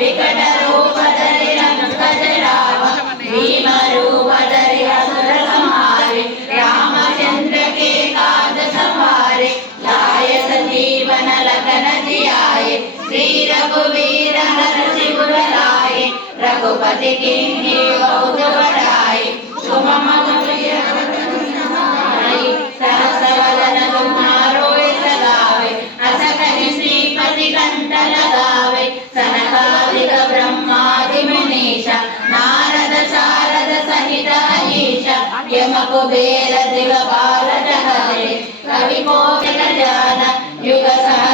विकट रूप धरि रंग राव भीम रूप धरि असुर संहारे रामचंद्र के काज संवारे लाए संजीवन लखन जियाए श्री रघुवीर हर्षि उर लाए रघुपति कीन्ही बहुत बड़ाई तुम मम प्रिय सहस वदन तुम्हारो सगावे अस कहि श्रीपति कंठ लगावे सनकादिक ब्रह्मादि मुनीश नारद शारद सहित अहीश यम कुबेर दिगपाल जगते कवि कोकिल ज्ञान युग सह